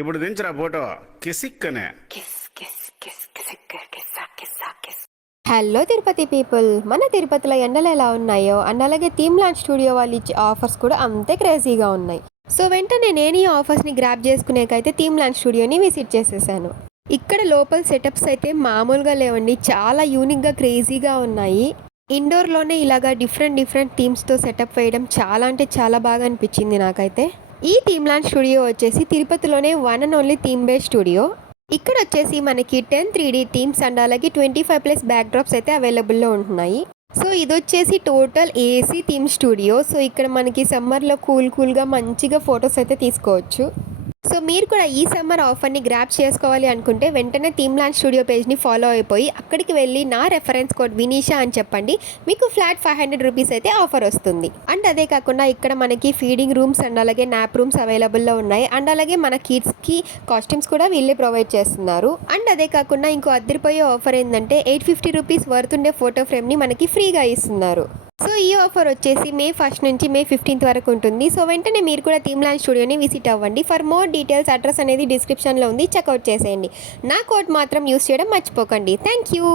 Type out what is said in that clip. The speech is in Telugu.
ఇప్పుడు దించరా ఫోటో కిసిక్కనే. హలో తిరుపతి పీపుల్, మన తిరుపతిలో ఎండలు ఎలా ఉన్నాయో అండ్ అలాగే థీమ్ లాంచ్ స్టూడియో వాళ్ళు ఇచ్చే ఆఫర్స్ కూడా అంతే క్రేజీగా ఉన్నాయి. సో వెంటనే నేను ఈ ఆఫర్స్ని గ్రాప్ చేసుకునేకైతే థీమ్ లాంచ్ స్టూడియోని విజిట్ చేసేసాను. ఇక్కడ లోపల సెటప్స్ అయితే మామూలుగా లేవండి, చాలా యూనిక్గా క్రేజీగా ఉన్నాయి. ఇండోర్లోనే ఇలాగా డిఫరెంట్ థీమ్స్తో సెటప్ వేయడం చాలా అంటే చాలా బాగా అనిపించింది నాకైతే. ఈ థీమ్ లాంచ్ స్టూడియో వచ్చేసి తిరుపతిలోనే one and only theme based studio. ఇక్కడ వచ్చేసి మనకి 10 3D థీమ్స్ అండ్ అలాగే 25+ బ్యాక్ డ్రాప్స్ అయితే అవైలబుల్లో ఉంటున్నాయి. సో ఇది వచ్చేసి total AC theme studio. So ఇక్కడ మనకి సమ్మర్లో కూల్గా మంచిగా ఫొటోస్ అయితే తీసుకోవచ్చు. సో మీరు కూడా ఈ సమ్మర్ ఆఫర్ని గ్రాప్ చేసుకోవాలి అనుకుంటే వెంటనే థీమ్ లాంచ్ స్టూడియో పేజ్ని ఫాలో అయిపోయి అక్కడికి వెళ్ళి నా రెఫరెన్స్ కోడ్ వినీషా అని చెప్పండి. మీకు ఫ్లాట్ 500 రూపీస్ అయితే ఆఫర్ వస్తుంది. అండ్ అదే కాకుండా ఇక్కడ మనకి ఫీడింగ్ రూమ్స్ అండ్ అలాగే నాప్ రూమ్స్ అవైలబుల్లో ఉన్నాయి. అండ్ అలాగే మన కిడ్స్కి కాస్ట్యూమ్స్ కూడా వీళ్ళే ప్రొవైడ్ చేస్తున్నారు. అండ్ అదే కాకుండా ఇంకో అద్దరిపోయే ఆఫర్ ఏంటంటే 850 రూపీస్ వర్త్ ఉండే ఫోటో ఫ్రేమ్ని మనకి ఫ్రీగా ఇస్తున్నారు. సో ఈ ఆఫర్ వచ్చేసి మే 1 నుంచి మే 15 వరకు ఉంటుంది. సో వెంటనే మీరు కూడా థీమ్ లాంచ్ స్టూడియోని విజిట్ అవ్వండి. ఫర్ మోర్ డీటెయిల్స్ అడ్రస్ అనేది డిస్క్రిప్షన్లో ఉంది, చెక్అవుట్ చేసేయండి. నా కోడ్ మాత్రం యూస్ చేయడం మర్చిపోకండి. Thank you.